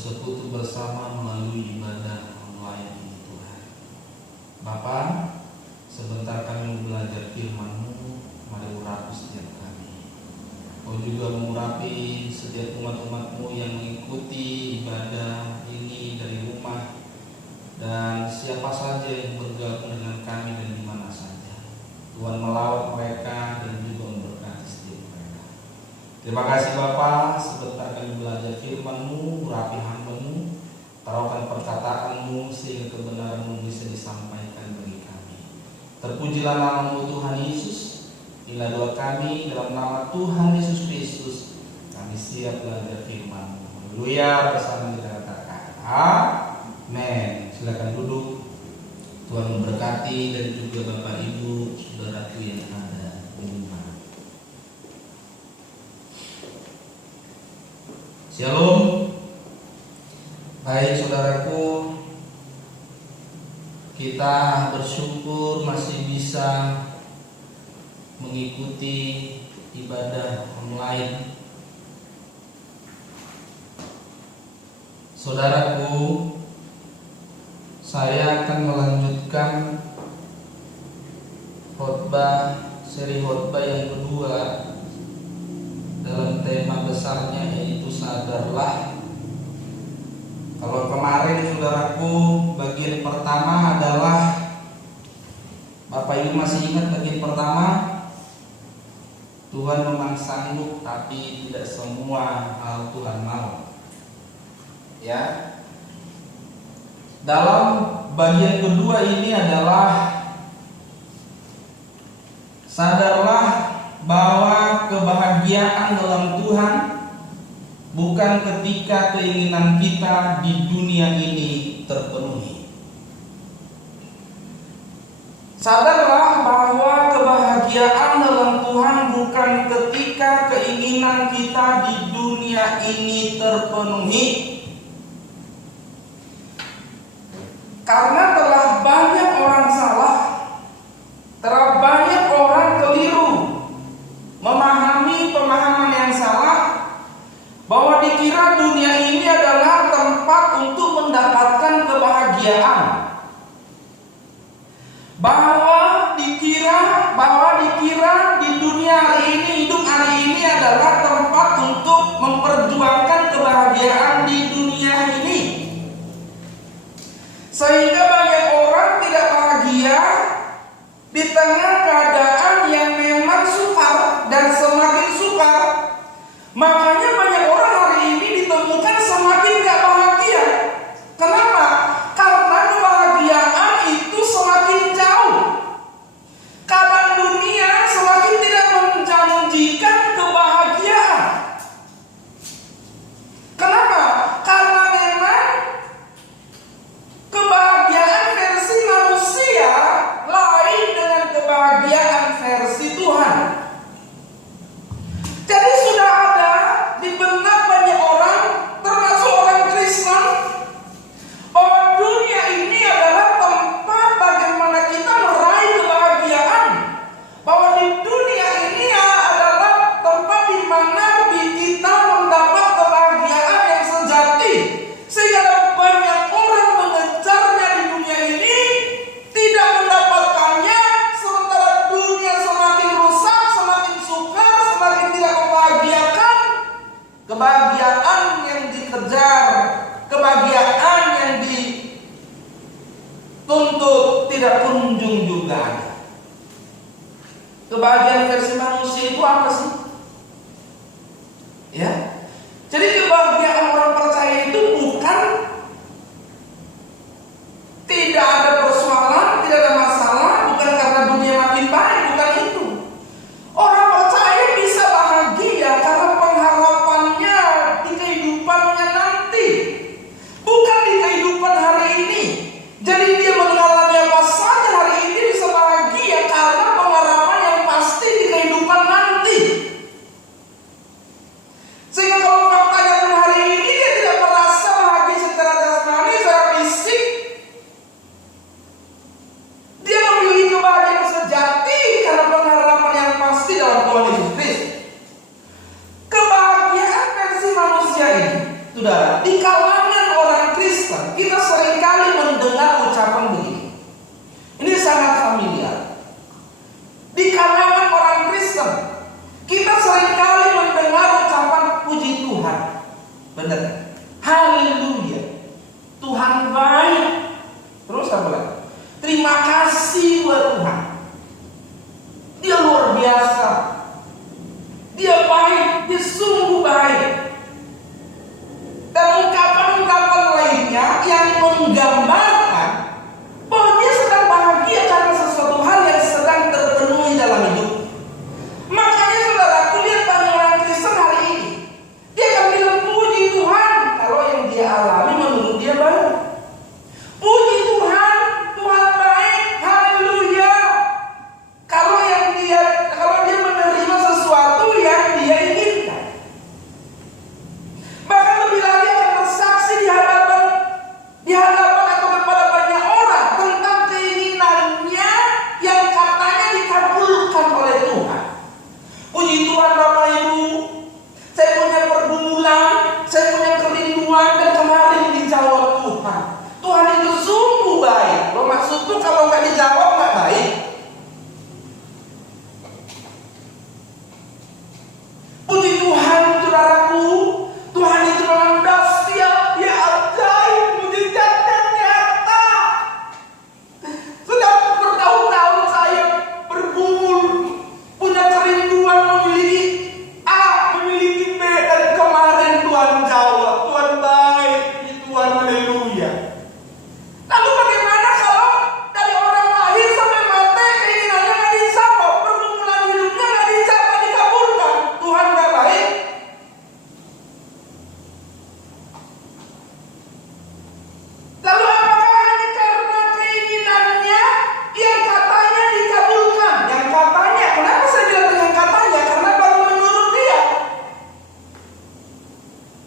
bersekutu bersama melalui ibadah online ini Tuhan. Bapa, sebentar kami belajar firman-Mu, mari urapi setiap kami. Kau juga mengurapi setiap umat-umat-Mu yang mengikuti ibadah ini dari rumah, dan siapa saja yang bergabung dengan kami dan di mana saja. Tuhan melawat mereka dan juga memberkati setiap mereka. Terima kasih Bapa, sebentar kami belajar firman-Mu, urapi hamba-Mu, taruhkan perkataan-Mu sehingga kebenaran-Mu bisa disampaikan bagi kami. Terpujilah nama-Mu Tuhan Yesus. Inilah doa kami dalam nama Tuhan Yesus Kristus. Kami siap belajar firman-Mu. Haleluya, bersama kita katakan amin. Silakan duduk. Tuhan memberkati dan juga Bapak Ibu, saudaraku yang ada di rumah. Shalom. Baik saudaraku, kita bersyukur masih bisa mengikuti ibadah online. Saudaraku, saya akan melanjutkan seri khotbah yang kedua dalam tema besarnya, yaitu sadarlah. Kalau kemarin saudaraku, bagian pertama adalah, Bapak Ibu masih ingat bagian pertama? Tuhan memang sanggup, tapi tidak semua hal Tuhan mau. Ya. Dalam bagian kedua ini adalah sadarlah bahwa kebahagiaan dalam Tuhan bukan ketika keinginan kita di dunia ini terpenuhi. Sadarlah bahwa kebahagiaan dalam Tuhan bukan ketika keinginan kita di dunia ini terpenuhi. Karena telah banyak orang salah, telah banyak orang keliru memahami pemahaman yang salah, bahwa dikira dunia ini adalah tempat untuk mendapatkan kebahagiaan. Bahwa dikira di dunia hari ini, hidup hari ini adalah tempat untuk memperjuangkan kebahagiaan di dunia ini. Sehingga banyak orang tidak bahagia di tengah keadaan yang memang sukar dan semakin sukar. Makanya banyak orang hari ini ditemukan semakin gak bahagia. Kenapa? Karena kebahagiaan itu semakin jauh. Keadaan dunia semakin tidak menjanjikan kebahagiaan. Kenapa? Karena memang kebahagiaan versi manusia lain dengan kebahagiaan versi Tuhan. Jadi sudah ada di benak banyak orang, termasuk orang Kristen, bahwa dunia ini adalah tempat bagaimana kita meraih kebahagiaan. Bahwa di dunia ini adalah tempat di mana kita mendapat kebahagiaan yang sejati. Sehingga banyak orang mengejarnya di dunia ini, tidak mendapatkannya, sementara dunia semakin rusak, semakin sukar, semakin tidak membahagiakan. Kebahagiaan yang dikejar, kebahagiaan yang dituntut tidak kunjung juga ada. Kebahagiaan versi manusia itu apa sih? Ya. Jadi kebahagiaan orang percaya itu bukan tidak ada persoalan, tidak ada masalah, bukan karena dunia makin baik, bukan itu. Orang percaya bisa bahagia karena pengharapannya di kehidupannya nanti, bukan di kehidupan hari ini. Jadi dia mengalami apa saja hari ini bisa bahagia. dalam Tuhan Yesus Kristus. Kebahagiaan versi manusia ini, saudara, di kalangan orang Kristen kita seringkali mendengar ucapan begini. Ini sangat familiar. Di kalangan orang Kristen kita seringkali mendengar ucapan puji Tuhan. Benar? Haleluya. Tuhan baik. Terus apa lagi? Terima kasih buat Tuhan. Dia luar biasa. Dia baik, dia sungguh baik. Dan ungkapan-ungkapan lainnya yang menggambarkan bahwa dia sedang bahagia karena sesuatu hal yang sedang terpenuhi dalam hidup. Makanya saudara, lihat banyak orang Kristen hari ini, dia akan bilang puji Tuhan kalau yang dia alami menurut dia baik. Puji Tuhan, Tuhan baik, haleluya. Kalau dia menerima sesuatu yang dia inginkan. Bahkan lebih lagi akan bersaksi di hadapan atau kepada banyak orang tentang keinginannya yang katanya dikabulkan oleh Tuhan. Puji Tuhan Bapak Ibu, saya punya pergumulan, saya punya kerinduan dan kemarin dijawab Tuhan. Tuhan itu sungguh baik. Lo maksudku kalau nggak dijawab nggak baik? Puji Tuhan saudaraku, Tuhan itu memang dahsyat, dia ajaib, mujizat dan nyata. Sudah bertahun-tahun saya bergumul, punya kerinduan memiliki A, memiliki B, dan kemarin Tuhan jawab, Tuhan baik, Tuhan haleluya. Lalu bagaimana kalau dari orang lahir sampai mati keinginannya nggak dijawab, pergumulan hidupnya nggak dijawab, dikabulkan? Tuhan nggak baik? Lalu apakah hanya karena keinginannya yang katanya dikabulkan? Yang katanya, kenapa saya bilang yang katanya? Karena baru menurut dia.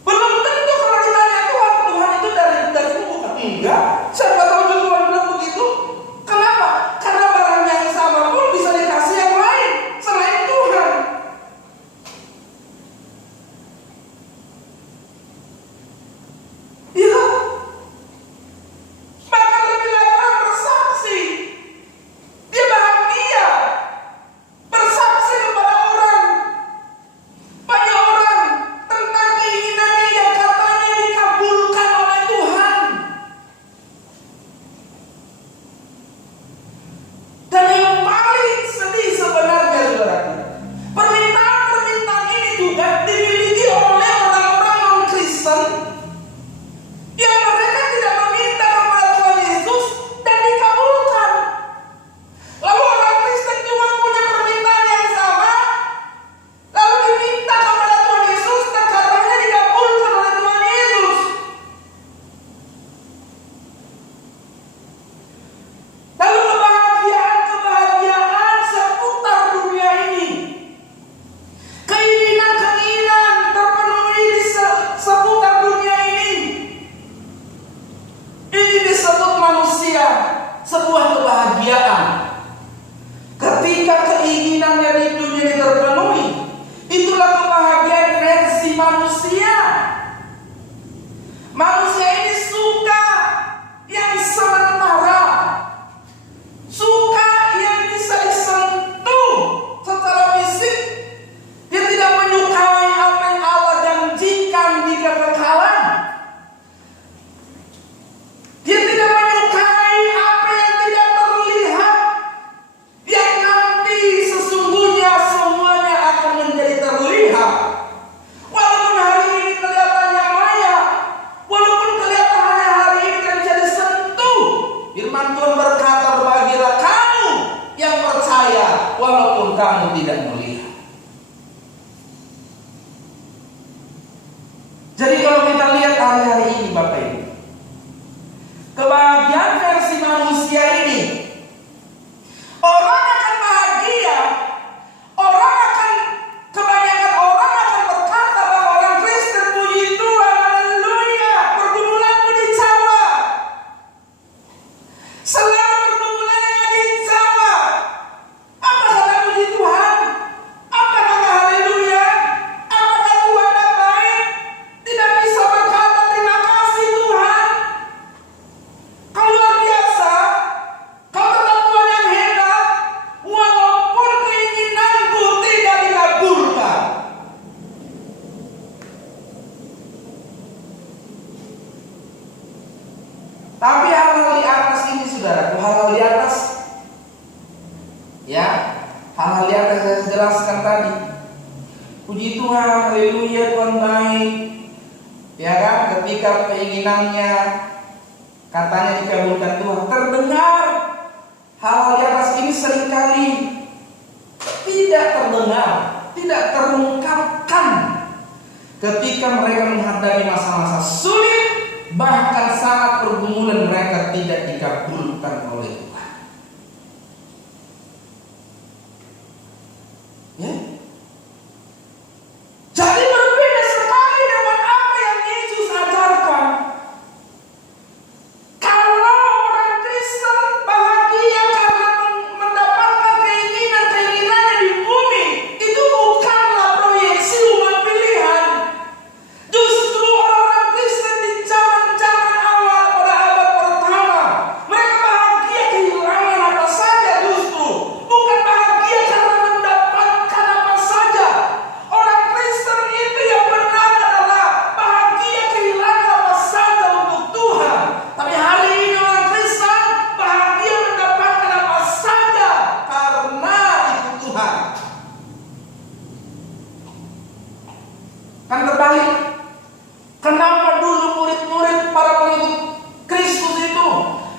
Belum tentu kalau ditanya Tuhan, Tuhan itu dari bukan? Enggak. Siapa tahu juga Tuhan bilang begitu. Kenapa? Karena barang yang sama pun bisa dikasih yang lain selain Tuhan. Iya. Bahkan lebih lagi orang bersaksi. Dia bahagia. Bersaksi kepada orang. Banyak orang tentang keinginannya yang katanya dikabulkan oleh Tuhan. Dan yang paling sedih sebenarnya saudaraku, permintaan-permintaan ini juga dimiliki oleh orang-orang non-Kristen yang mereka tidak meminta kepada Tuhan Yesus dan dikabulkan. Lalu orang Kristen juga punya permintaan yang sama, lalu diminta kepada Tuhan Yesus dan katanya dikabulkan oleh Tuhan Yesus. Lalu kebahagiaan seputar dunia ini, keinginan-keinginan terpenuhi di seputar dunia ini. Ini disebut manusia sebuah kebahagiaan. Ketika keinginannya di dunia ini terpenuhi, itulah kebahagiaan versi manusia. Manusia ini suka yang sementara, suka yang bisa disentuh secara fisik. Dia tidak menyukai apa yang Allah janjikan di kekekalan. Dia tidak menyukai apa yang tidak terlihat, yang nanti sesungguhnya semuanya akan menjadi terlihat. Walaupun hari ini kelihatannya maya, walaupun kelihatannya hari ini tidak bisa disentuh, firman Tuhan berkata, berbahagialah kamu yang percaya walaupun kamu tidak melihat. Jadi kalau kita lihat hari-hari ini Bapak Ibu, kebahagiaan versi manusia ini, orang akan bahagia, kebanyakan orang akan berkata bahwa orang Kristen puji Tuhan, haleluya, pergumulan pun dijawab. Selama pergumulan yang dijawab, apa kata puji Tuhan? Hal-hal yang saya jelaskan tadi. Puji Tuhan, haleluya, Tuhan baik. Ya kan, ketika keinginannya katanya dikabulkan Tuhan, terdengar. Hal-hal di atas ini seringkali tidak terdengar, tidak terungkapkan ketika mereka menghadapi masa-masa sulit, bahkan saat pergumulan mereka tidak dikabulkan oleh Tuhan. Ya? Jadi berbeda sekali dengan apa yang Yesus ajarkan. Kalau orang Kristen bahagia karena mendapatkan keinginan-keinginannya di bumi, itu bukanlah proyeksi umat pilihan. Justru orang-orang Kristen di zaman-zaman awal pada abad pertama, mereka bahagia kehilangan apa saja justru. Bukan bahagia karena mendapatkan apa saja. Orang Kristen itu yang benar adalah bahagia kehilangan apa saja untuk Tuhan. Tapi hari ini orang Kristen bahagia mendapatkan apa saja karena ikut Tuhan. Kan terbalik. Kenapa dulu murid-murid para pengikut Kristus itu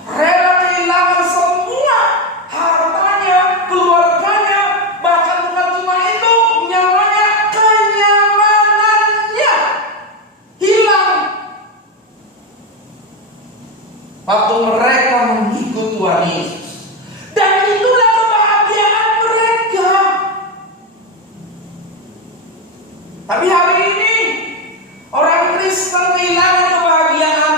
rela kehilangan semua hartanya, keluarganya, bahkan bukan cuma itu, nyawanya, kenyamanannya hilang waktu mereka mengikut Tuhan Yesus. Dan itulah kebahagiaan mereka. Tapi hari ini orang Kristen kehilangan kebahagiaan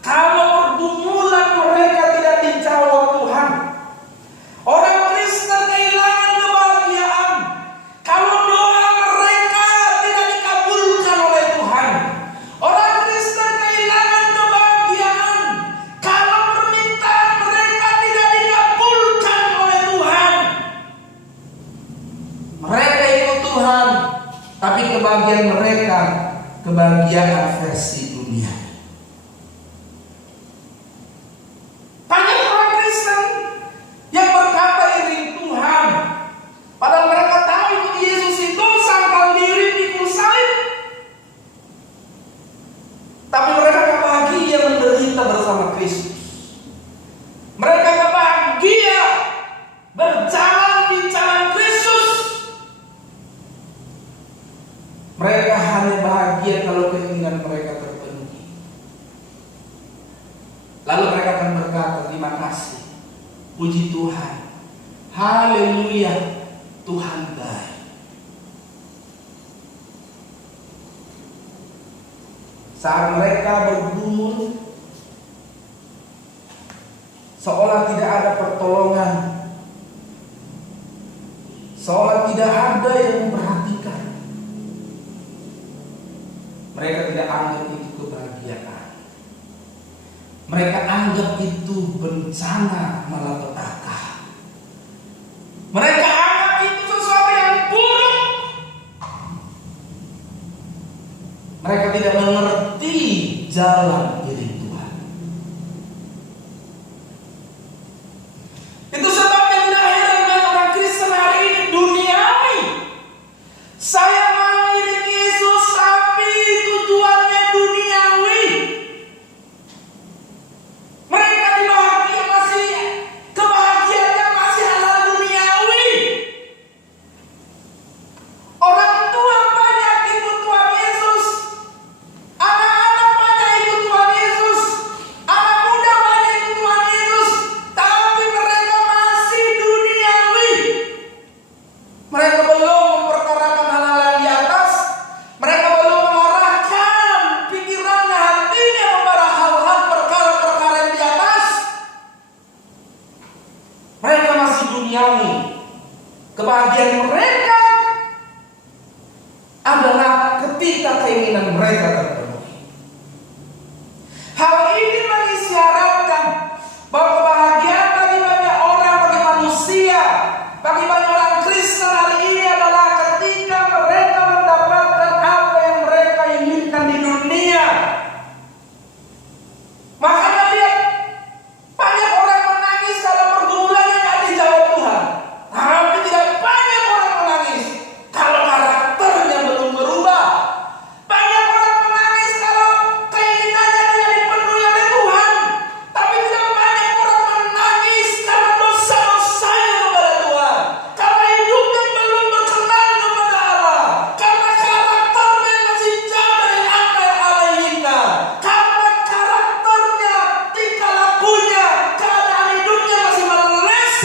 kalau pergumulan mereka tidak dijawab Tuhan. Orang Kristen kehilangan kebahagiaan kalau doa mereka tidak dikabulkan oleh Tuhan. Orang Kristen kehilangan kebahagiaan kalau permintaan mereka tidak dikabulkan oleh Tuhan. Mereka ikut Tuhan, tapi kebahagiaan mereka kebahagiaan versi dunia. Banyak orang Kristen yang berkata iring Tuhan, padahal mereka tahu ikut Yesus itu sangkal diri pikul salib. Tapi mereka gak bahagia menderita bersama Kristus. Mereka gak bahagia berjalan di jalan Kristus. Mereka hanya bahagia kalau keinginan mereka terpenuhi. Lalu mereka akan berkata, terima kasih, puji Tuhan, haleluya, Tuhan baik. Saat mereka bergumul, seolah tidak ada pertolongan, seolah tidak ada yang memperhatikan. Mereka tidak anggap itu kebahagiaan. Mereka anggap itu bencana malapetaka. Mereka anggap itu sesuatu yang buruk. Mereka tidak mengerti jalan iring Tuhan. Itu sebabnya tidak heran dengan orang Kristen hari ini duniawi. Saya mau iring Yesus, tapi tujuannya duniawi. Mereka dibahagia masih, kebahagiaannya masih hal duniawi. Orang tua banyak ikut Tuhan Yesus, anak-anak banyak ikut Tuhan Yesus, anak muda banyak ikut Tuhan Yesus, tapi mereka masih duniawi. Mereka belum memperkarakan hal-hal yang di atas. Mereka belum mengarahkan pikirannya, hatinya kepada hal-hal perkara-perkara yang di atas. Mereka masih duniawi. Kebahagiaan mereka adalah ketika keinginan mereka terpenuhi. Hal ini mengisyaratkan bahwa kebahagiaan bagi banyak orang, bagi manusia, bagi banyak orang Kristen hari ini adalah ketika mereka mendapatkan apa yang mereka inginkan di dunia. Makanya lihat, banyak orang menangis kalau pergumulannya tidak dijawab Tuhan. Tapi tidak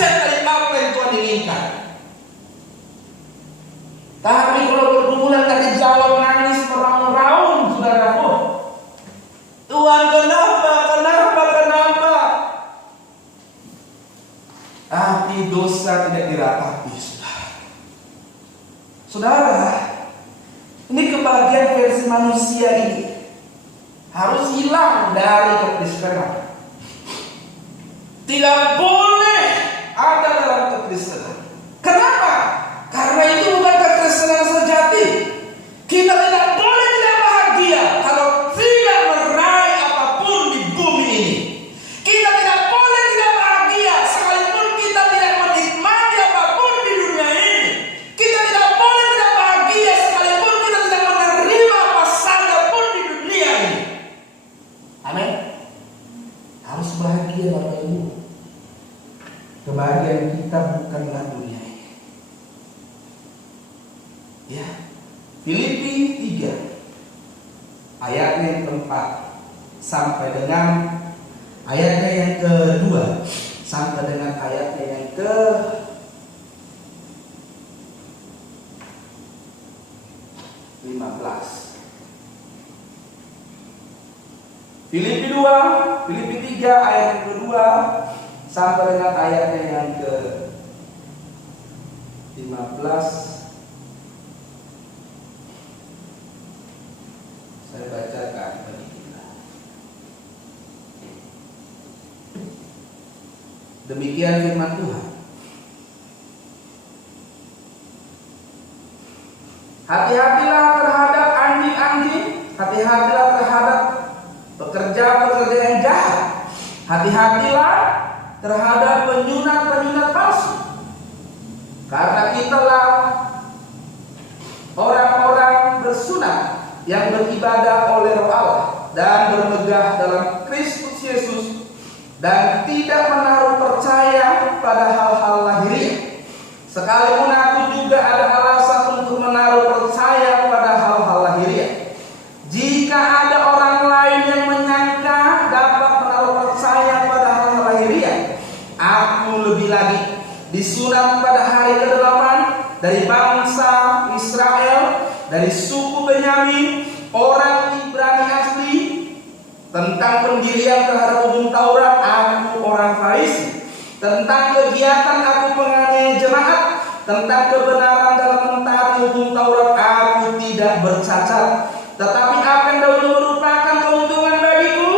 meleset dari apa yang Tuhan inginkan. Tapi kalau bergumulan dari jawab nangis meraung-raung, saudaraku. Tuhan kenapa? Tapi dosa tidak diratapi, saudara. Ini kebahagiaan versi manusia ini harus hilang dari kekristenan. Tidak boleh ada dalam kekristenan. Kenapa? Karena itu bukan kekristenan sejati. Kita tidak boleh tidak bahagia kalau tidak meraih apapun di bumi ini. Kita tidak boleh tidak bahagia sekalipun kita tidak menikmati apapun di dunia ini. Kita tidak boleh tidak bahagia sekalipun kita tidak menerima apa saja pun di dunia ini. Amin. Harus bahagia Bapak Ibu. Kebahagiaan kita bukanlah dunia ini. Ya. Filipi 3 ayatnya yang keempat sampai dengan ayatnya yang kedua sampai dengan ayatnya yang ke 15. Filipi 3 ayat yang kedua sampai dengan ayatnya yang ke 15. Saya bacakan bagi kita. Demikian firman Tuhan. Hati-hatilah terhadap anjing-anjing, hati-hatilah terhadap pekerja-pekerja yang jahat, hati-hatilah terhadap penyunat-penyunat palsu. Karena kitalah orang-orang bersunat yang beribadah oleh Roh Allah dan bermegah dalam Kristus Yesus dan tidak menaruh percaya pada hal-hal lahiriah. Sekalipun aku juga ada alasan untuk menaruh percaya pada hal-hal lahiriah. Jika ada orang lain yang menyangka dapat menaruh percaya pada hal-hal lahiriah, aku lebih lagi disunat pada hari ke-8 dari bangsa Israel, dari suku Benyamin, orang Ibrani asli. Tentang pendirian terhadap hukum Taurat, aku orang Farisi. Tentang kegiatan, aku penganiaya jemaat. Tentang kebenaran dalam mentaati hukum Taurat, aku tidak bercacat. Tetapi apa yang dahulu merupakan keuntungan bagiku,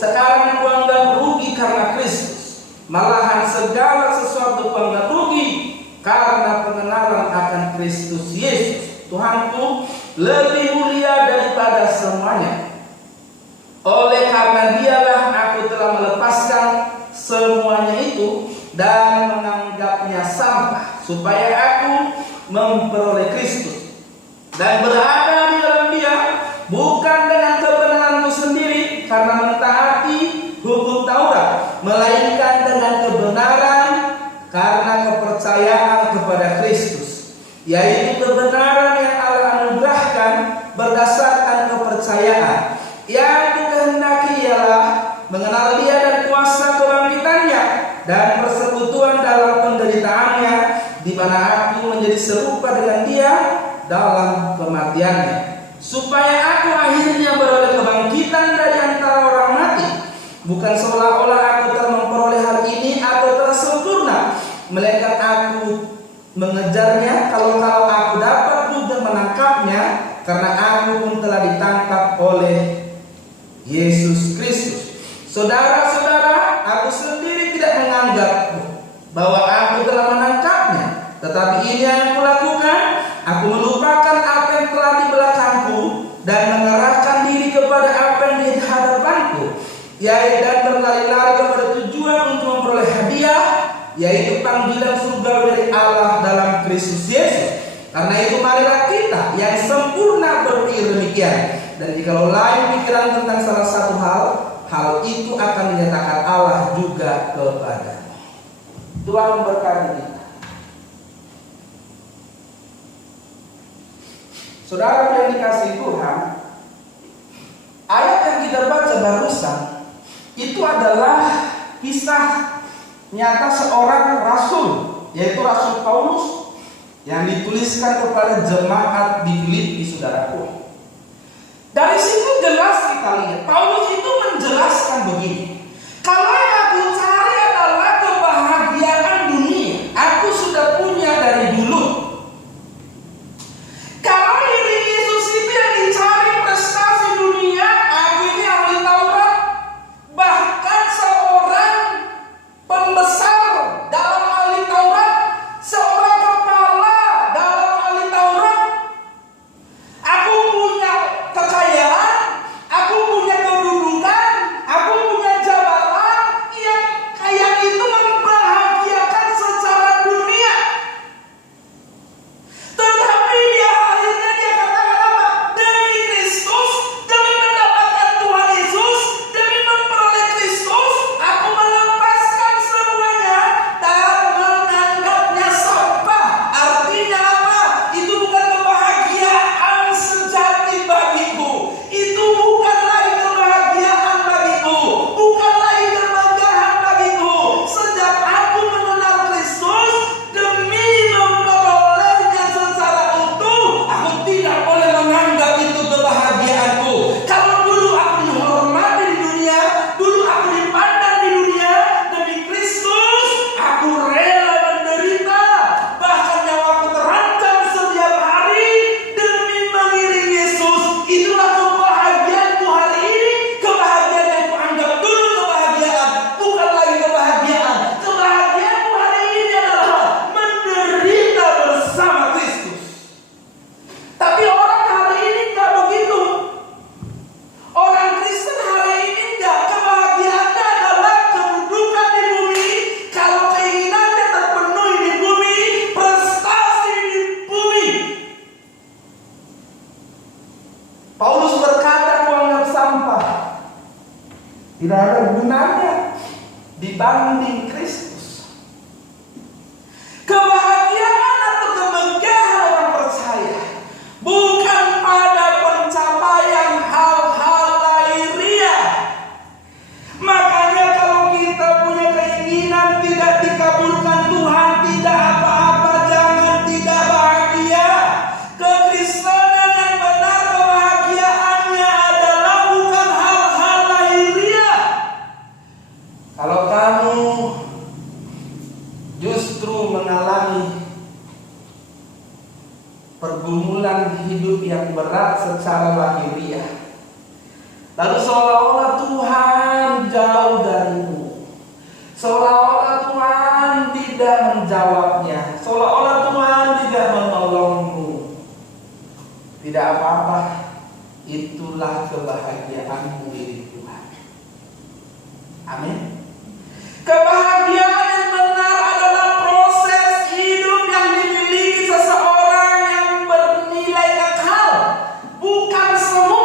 sekarang aku anggap rugi karena Kristus. Malahan segala sesuatu aku anggap rugi karena pengenalan akan Kristus Yesus Tuhanku lebih mulia daripada semuanya. Oleh karena dialah aku telah melepaskan semuanya itu dan menganggapnya sampah, supaya aku memperoleh Kristus dan berada di dalam Dia, bukan dengan kebenaranku sendiri karena mentaati hukum Taurat, melainkan dengan kebenaran karena kepercayaan kepada Kristus, yaitu kebenaran yang Allah anugerahkan berdasarkan kepercayaan. Yang dikehendaki ialah mengenal Dia dan kuasa kebangkitannya dan persekutuan dalam penderitaannya, di mana aku menjadi serupa dengan Dia dalam kematiannya, supaya aku akhirnya beroleh kebangkitan dari antara orang mati. Bukan seolah-olah aku telah memperoleh hal ini atau telah sempurna, melainkan aku mengejarnya kalau aku dapat juga menangkapnya, karena aku pun telah ditangkap oleh Yesus Kristus. Saudara-saudara, aku sendiri tidak menganggap bahwa aku telah menangkapnya, tetapi ini yang aku lakukan, aku melupakan apa yang telah di belakangku dan mengarahkan diri kepada apa yang di hadapanku, yaitu dan berlari-lari kepada tujuan untuk memperoleh hadiah, yaitu panggilan surga dari Allah dalam Kristus Yesus. Karena itu marilah kita yang sempurna berpikir demikian. Dan jikalau lain pikiran tentang salah satu hal itu akan dinyatakan Allah juga kepada. Tuhan memberkati kita. Saudara yang dikasihi Tuhan, ayat yang kita baca barusan itu adalah kisah nyata seorang rasul, yaitu Rasul Paulus, yang dituliskan kepada jemaat di Filipi, saudaraku. Dari situ jelas kita lihat, Paulus itu menjelaskan begini. Kalau yang aku cari adalah kebahagiaan dunia, aku sudah punya dari dulu. Kalau diri Yesus itu yang dicari prestasi dunia, aku ini ahli Taurat. Bahkan seorang pembesar dalam ahli Taurat, seorang kepala dalam ahli Taurat. Aku punya kekayaan, aku punya kedudukan, aku punya jabatan yang kayak itu membahagiakan secara dunia. Tetapi dia akhirnya dia katakan apa? Demi Kristus, demi mendapatkan Tuhan Yesus, demi memperoleh Kristus, aku melepaskan semuanya dan menganggapnya sampah. Artinya apa? Itu bukan kebahagiaan sejati bagiku. Itu bukan lagi kebahagiaan bagiku, bukan lagi kemegahan bagiku. Sejak aku mengenal Kristus, demi memperolehnya secara utuh, aku tidak boleh menganggap itu kebahagiaanku. Kalau dulu aku dihormati di dunia, dulu aku dipandang di dunia, demi Kristus aku rela menderita, bahkan nyawaku terancam setiap hari demi mengiring Yesus. Itulah kebahagiaanku hari ini. Kebahagiaan yang kuanggap dulu kebahagiaan, bukan lagi kebahagiaan. Kebahagiaanku hari ini adalah menderita bersama Kristus. Tapi orang hari ini tidak begitu. Orang Kristen hari ini enggak. Kebahagiaannya adalah kedudukan di bumi. Kalau keinginannya terpenuhi di bumi, prestasi di bumi. Paulus berkata, kuanggap sampah, tidak ada gunanya dibanding Kristus. Kebahagiaan atau kemegahan orang percaya bukan pada pencapaian hal-hal lahiriah. Makanya kalau kita punya keinginan tidak dikabulkan Tuhan, tidak apa-apa, jangan tidak bahagia. Kekristenan yang benar kebahagiaannya adalah bukan hal-hal lahiriah. Kalau kamu justru mengalami pergumulan hidup yang berat secara lahiriah, lalu seolah-olah Tuhan jauh darimu, seolah-olah Tuhan tidak menjawabnya, seolah-olah Tuhan tidak menolongmu, tidak apa-apa. Itulah kebahagiaanmu di Tuhan. Amin. Kebahagiaan yang benar adalah proses hidup yang dimiliki seseorang yang bernilai kekal, bukan semu.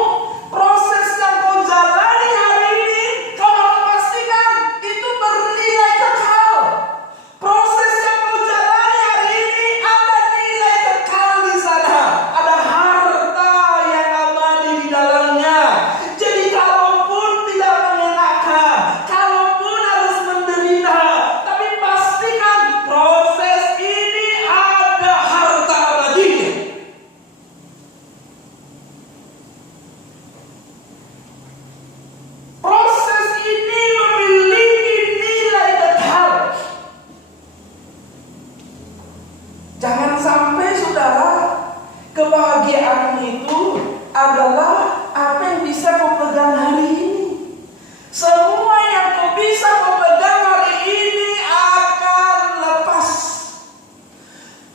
Proses yang kau jalani hari ini, kau harus pastikan itu bernilai kekal. Proses yang kau jalani hari ini ada nilai kekal di sana, ada harta yang abadi di dalamnya. Jadi kalaupun tidak mengenakan, kalaupun harus menderita, tapi pastikan proses ini ada harta abadinya. Proses ini memiliki nilai kekal. Jangan sampai saudara, kebahagiaan itu adalah apa yang bisa kau pegang hari ini. Semua yang kau bisa kau pegang hari ini akan lepas.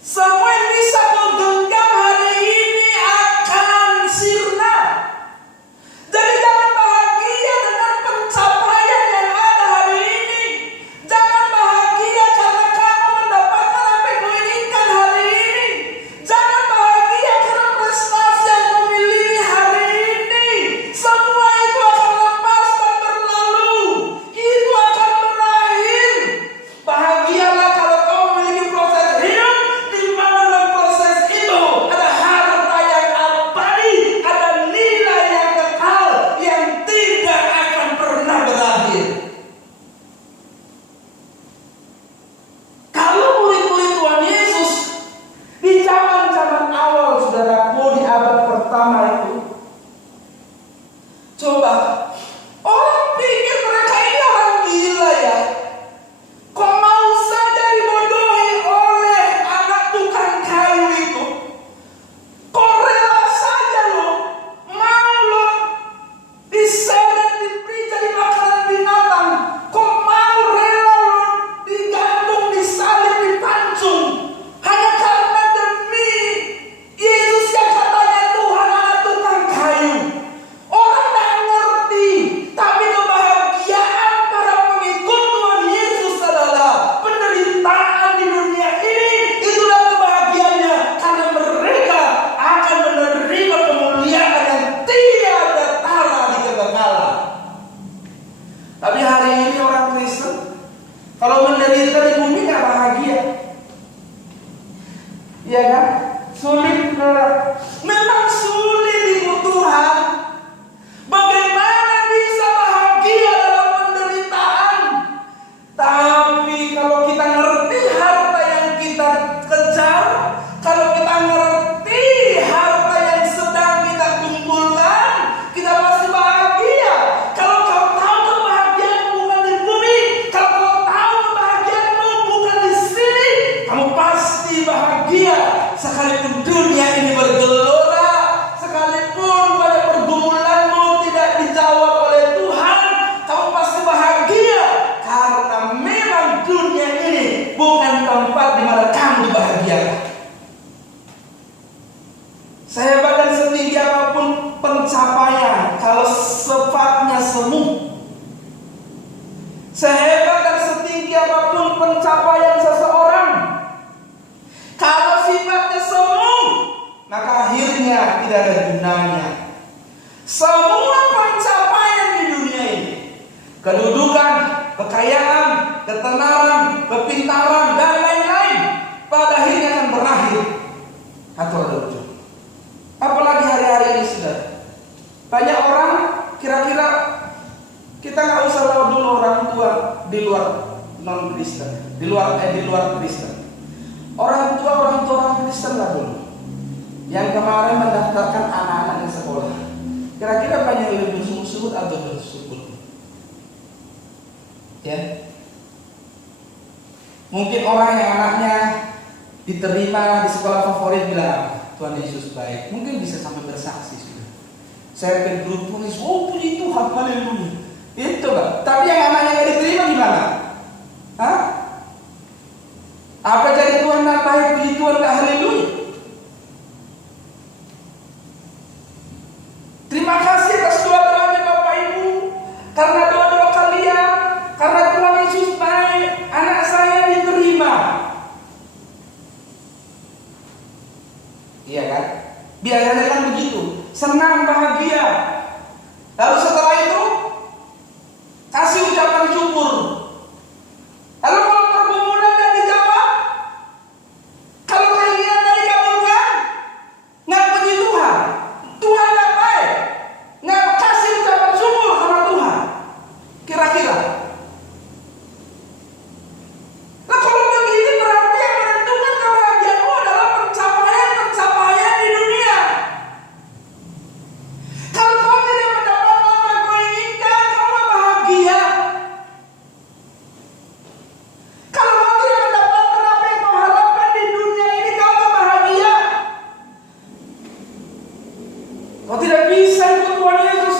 Semua yang bisa kau genggam hari ini akan sirna. Jadi jangan bahagia dengan pencapaian yang ada hari ini. Jangan bahagia karena kamu mendapatkan apa yang kau inginkan hari ini. Jangan bahagia karena prestasi yang kau miliki hari ini. Semua itu akan lepas dan berlalu. Iya kan? Sulit, saudara. Memang sulit ikut Tuhan. Bagaimana bisa bahagia dalam penderitaan? Tapi kalau kita ngerti harta yang kita kejar, kalau kita ngerti harta yang sedang kita kumpulkan, kita pasti bahagia. Kalau kau tahu kebahagiaan bukan di bumi, kalau kau tahu kebahagiaanmu bukan di sini, kamu pasti bahagia. Sekalipun dunia ini bergelora, sekalipun banyak pergumulanmu tidak dijawab oleh Tuhan, kamu pasti bahagia. Karena memang dunia ini bukan tempat di mana kamu dibahagiakan. Sehebat dan setinggi apapun pencapaian, kalau sifatnya semu, sehebat dan setinggi apapun pencapaian seseorang, kalau sifatnya semu, maka akhirnya tidak ada gunanya. Semua pencapaian di dunia ini, kedudukan, kekayaan, ketenaran, kepintaran, dan lain-lain, pada akhirnya akan berakhir atau ada ujung. Apalagi hari-hari ini sudah banyak orang kira-kira kita nggak usah tahu dulu orang tua di luar non Kristen, di luar Kristen. Orang tua orang Kristen lah dulu yang kemarin mendaftarkan anak-anak ke sekolah. Kira-kira banyak yang lebih bersyukur atau bersyukur? Ya, mungkin orang yang anaknya diterima di sekolah favorit bilang Tuhan Yesus baik, mungkin bisa sampai bersaksi sudah. Saya ke grup tulis, oh puji Tuhan, haleluya. Itu Pak. Tapi yang anaknya nggak diterima gimana? Hah? Apa jadi Tuhan nggak baik, puji Tuhan nggak haleluya? Terima kasih atas doa-doanya Bapak Ibu, karena doa-doa kalian, karena Tuhan Yesus baik, anak saya diterima. Iya kan? Biasanya kan begitu, senang, bahagia. Lalu setelah itu kasih ucapan syukur. Lalu kalau pergumulan tidak dijawab, kalau keinginan tidak dikabulkan, nggak puji Tuhan, Tuhan nggak baik, nggak kasih ucapan syukur sama Tuhan. Kira-kira. Nah kalau begini berarti yang menentukan kebahagiaanmu adalah pencapaian di dunia. Kalau kau tidak mendapat apa yang kau inginkan, kau nggak bahagia. Kalau kau tidak mendapatkan apa yang kau harapkan di dunia ini, kau nggak bahagia. Kau tidak bisa ikut Tuhan Yesus.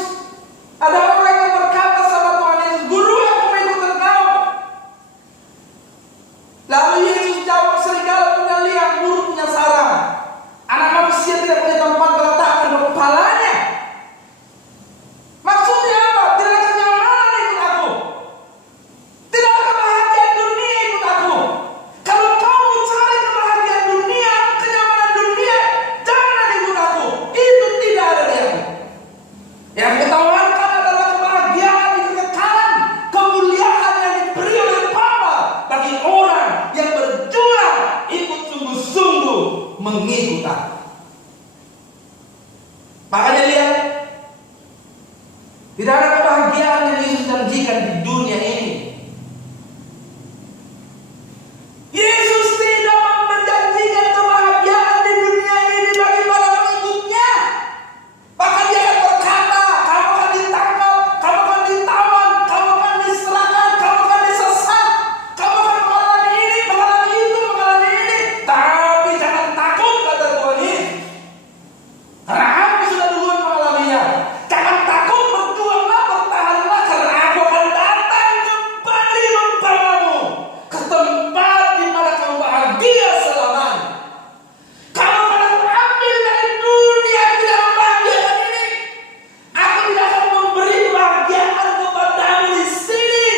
Ada orang yang berkata sama Tuhan Yesus, Guru, aku mau ikut engkau. Lalu Yesus jawab, serigala punya liang, burung punya sarang, anak manusia tidak punya tempat meletakkan kepalanya. Maksudnya apa? Tidak ada kenyamanan ikut aku, tidak ada kebahagiaan dunia ikut aku. Kalau kau mencari kebahagiaan dunia, kenyamanan dunia, jangan ikut aku. Itu tidak ada di aku. Yang kutawarkan adalah kebahagiaan di kekekalan, kemuliaan yang diberi oleh Bapa bagi orang yang berjuang ikut sungguh-sungguh mengikut aku. Makanya lihat, tidak ada kebahagiaan yang Yesus janjikan di dunia ini. Yesus tidak menjanjikan kebahagiaan di dunia ini bagi para pengikutnya. Bahkan dia akan berkata, kamu akan ditangkap, kamu akan ditawan, kamu akan diserahkan, kamu akan disesat, kamu akan mengalami ini, mengalami itu, mengalami ini. Tapi jangan takut, kata Tuhan Yesus. Karena aku sudah duluan mengalaminya. Jangan takut, berjuanglah, bertahanlah, karena aku akan datang kembali membawamu ke tempat di mana kamu bahagia selamanya. Kamu akan ambil dari dunia yang tidak membahagiakan ini. Aku tidak akan memberi kebahagiaan kepadamu di sini.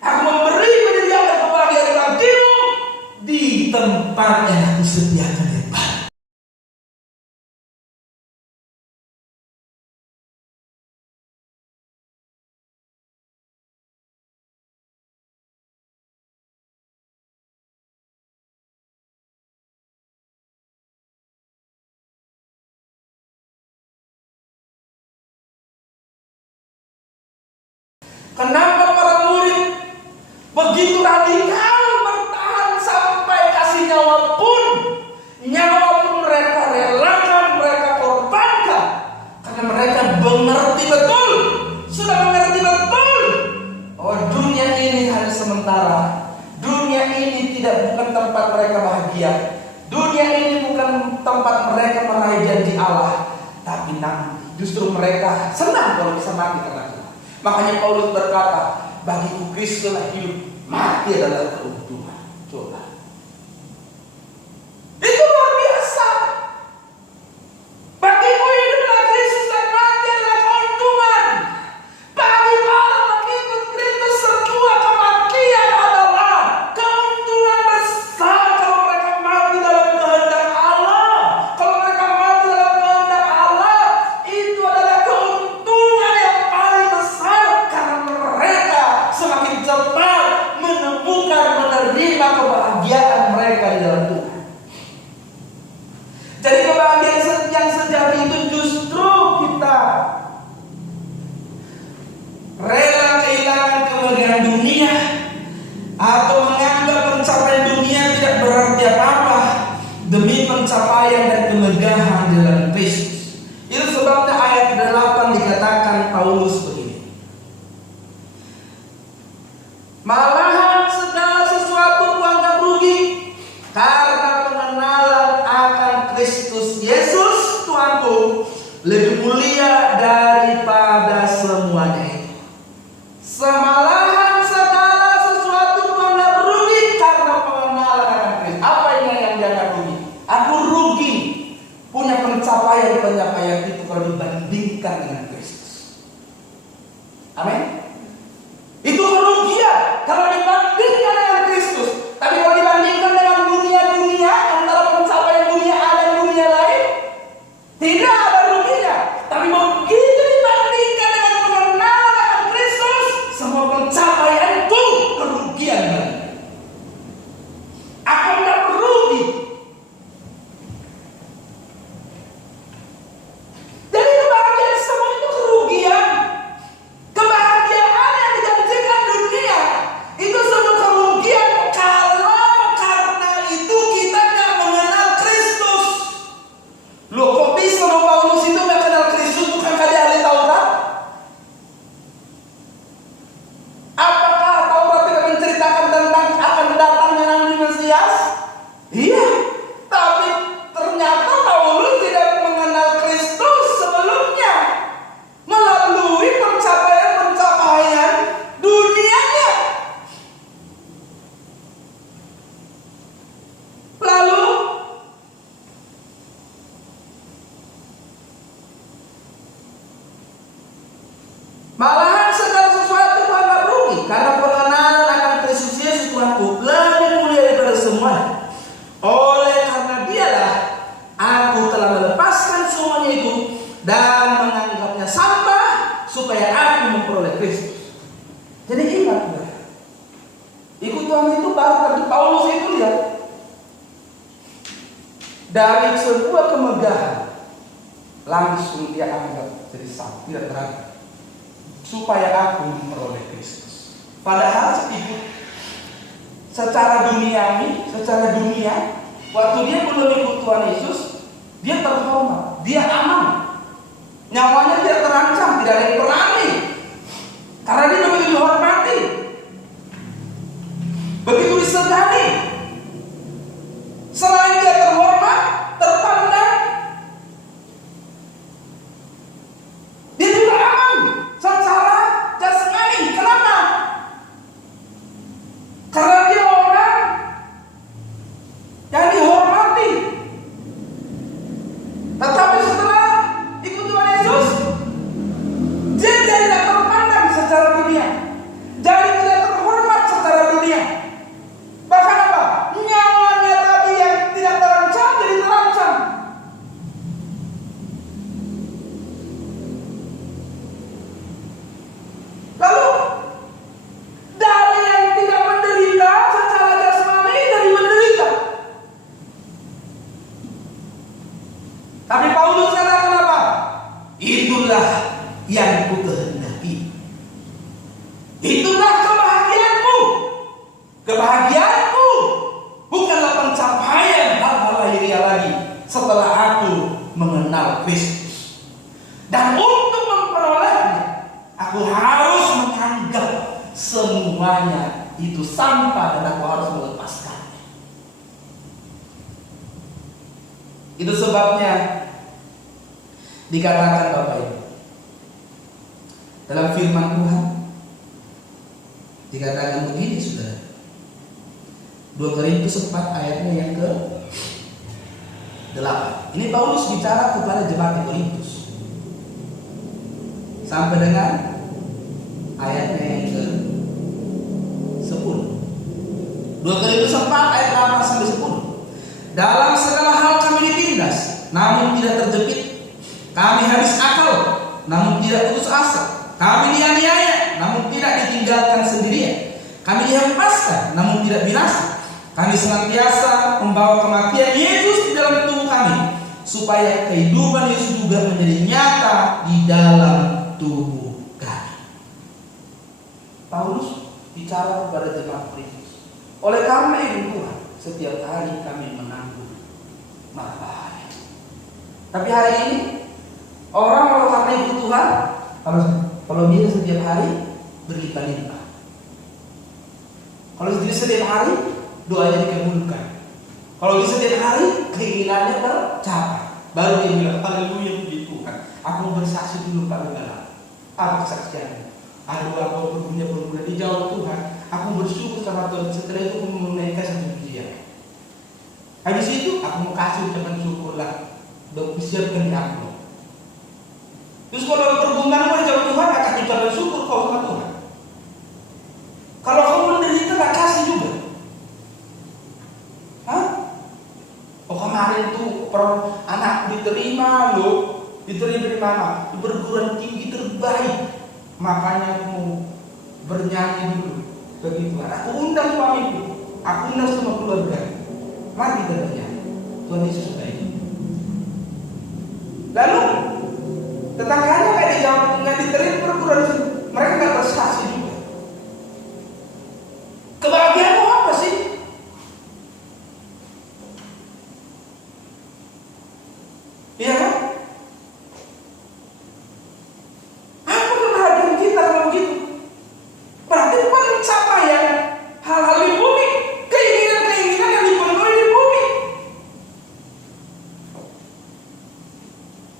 Aku memberi penyediaan kebahagiaan bagimu di tempat yang aku sediakan. Kenapa para murid begitu radikal bertahan sampai kasih nyawa pun mereka relakan, mereka korbankan, karena mereka mengerti betul, sudah mengerti betul, oh dunia ini hanya sementara, dunia ini bukan tempat mereka bahagia, dunia ini bukan tempat mereka meraih janji Allah, tapi nanti justru mereka senang kalau bisa mati karena Tuhan. Makanya Paulus berkata, bagiku Kristus adalah hidup, mati adalah keuntungan. Coba. Itu luar biasa. Bagiku hidup adalah Kristus dan mati adalah keuntungan. Bagi para pengikut Kristus semua kematian adalah keuntungan besar kalau mereka mati dalam kehendak Allah. Kalau mereka mati dalam kehendak Allah, itu adalah keuntungan yang paling besar karena mereka semakin cepat menerima kebahagiaan mereka di dalam Tuhan. Jadi kebahagiaan yang sejati itu justru kita rela kehilangan kebahagiaan dunia atau menganggap pencapaian dunia tidak berarti apa-apa demi pencapaian dan kemegahan di dalam Kristus. Itu sebabnya ayat 8 dikatakan Paulus begini. Malahan segala sesuatu kuanggap rugi karena pengenalan akan Kristus Yesus Tuhanku lebih mulia daripada semuanya itu. Semalahan segala sesuatu kuanggap rugi karena pengenalan akan Kristus. Apa ini yang dianggap rugi? Aku rugi punya pencapaian itu kalau dibandingkan dengan Kristus. Amin. Itu kerugian kalau dibandingkan dengan Kristus. Tapi kalau dibandingkan dengan dunia antara pencapaian dunia A dan dunia lain, tidak ada ruginya. Tapi begitu dibandingkan dengan pengenalan akan Kristus, semua pencapaian itu kerugian. Aku tidak rugi. Jadi kebahagiaan semua itu kerugian. Kebahagiaan yang dijanjikan dunia itu semua kerugian kalau karena itu kita tidak mengenal Kristus. Loh, kok bisa Paulus itu tidak kenal Kristus? Bukankah dia ahli Taurat? Apakah Taurat tidak menceritakan tentang akan datangnya Nabi Mesias? Iya, tapi ternyata Paulus tidak mengenal Kristus sebelumnya melalui pencapaian dunianya. Lalu malahan segala sesuatu kuanggap rugi karena pengenalan akan Kristus Yesus Tuhanku lebih mulia daripada semua. Oleh karena dialah aku telah melepaskan semuanya itu dan menganggapnya sampah supaya aku memperoleh Kristus. Jadi ingat, ikut Tuhan itu baru Paulus itu lihat dari sebuah kemegahan langsung dia anggap jadi sampah, tidak berarti supaya aku memperoleh Kristus. Padahal ikut secara dunia, waktu dia belum ikut Tuhan Yesus, dia terhormat, dia aman, nyawanya tidak terancam, tidak ada yang berani, karena dia begitu dihormati, begitu disegani. Selain dia terhormat, terpandang, dia juga aman secara jasmani. Kenapa? Karena dia orang yang dihormati. Tetapi setelah ikut Tuhan Yesus, dia tidak terpandang secara dunia. pencapaian hal-hal lahiriah lagi setelah aku mengenal Kristus. Dan untuk memperolehnya, aku harus menganggap semuanya itu sampah dan aku harus melepaskannya. Itu sebabnya dikatakan Bapak Ibu dalam firman Tuhan, dikatakan begini saudara, 2 Korintus 4 ayatnya yang ke-8. Ini Paulus bicara kepada jemaat di Korintus sampai dengan ayatnya yang ke-10. 2 Korintus 4 ayat 8 sampai 10. Dalam segala hal kami ditindas, namun tidak terjepit. Kami habis akal, namun tidak putus asa. Kami dianiaya, namun tidak ditinggalkan sendirian. Kami dihempaskan, namun tidak binasa. Kami senantiasa membawa kematian Yesus di dalam tubuh kami, supaya kehidupan Yesus juga menjadi nyata di dalam tubuh kami. Paulus bicara kepada jemaat Korintus. Oleh karena itu Tuhan, setiap hari kami menanggung mara bahaya. Tapi hari ini orang kalau karena itu Tuhan, kalau dia setiap hari berlimpah-limpah. Kalau dia setiap hari doanya dikabulkan. Kalau dia setiap hari keinginannya tercapai, baru dia bilang haleluya puji Tuhan. Aku mau bersaksi dulu pada dalam. Apa kesaksiannya? Aduh, aku berguna di jauh Tuhan. Aku bersyukur sama Tuhan. Setelah itu aku menaikkan satu pujian. Habis itu aku mau kasih ucapan syukurlah. Dan siapkan di aku. Terus kalau perhubungan mau jauh Tuhan, akan ucapan syukur kau sama Tuhan. Kalau kamu menderita, gak kasih juga. Hah? Oh kemarin tuh anak diterima loh. Diterima di mana? Di perguruan tinggi terbaik. Makanya aku mau bernyanyi dulu. Begitu. Aku undang suamiku. Aku undang semua keluarga. Mari kita bernyanyi. Tuhan Yesus baik. Lalu tetangganya kayak dijawab nggak diterima perguruan tinggi. Mereka nggak bersaksi juga. Kebahagiaanmu apa sih? Iya kan? Apa kebahagiaan kita kalau begitu? Berarti bukan pencapaian hal-hal di bumi, keinginan-keinginan yang dipenuhi di bumi.